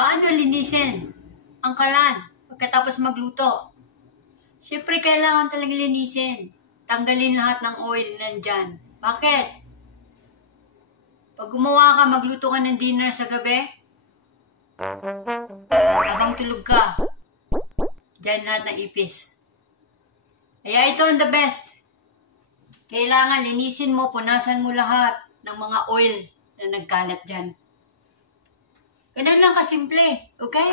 Paano linisin ang kalan pagkatapos magluto? Siyempre, kailangan talagang linisin. Tanggalin lahat ng oil nandyan. Bakit? Pag gumawa ka, magluto ka ng dinner sa gabi, habang tulog ka, dyan lahat ng ipis. Kaya ito ang the best. Kailangan linisin mo, punasan mo lahat ng mga oil na nagkalat dyan. Ganun lang kasimple, okay?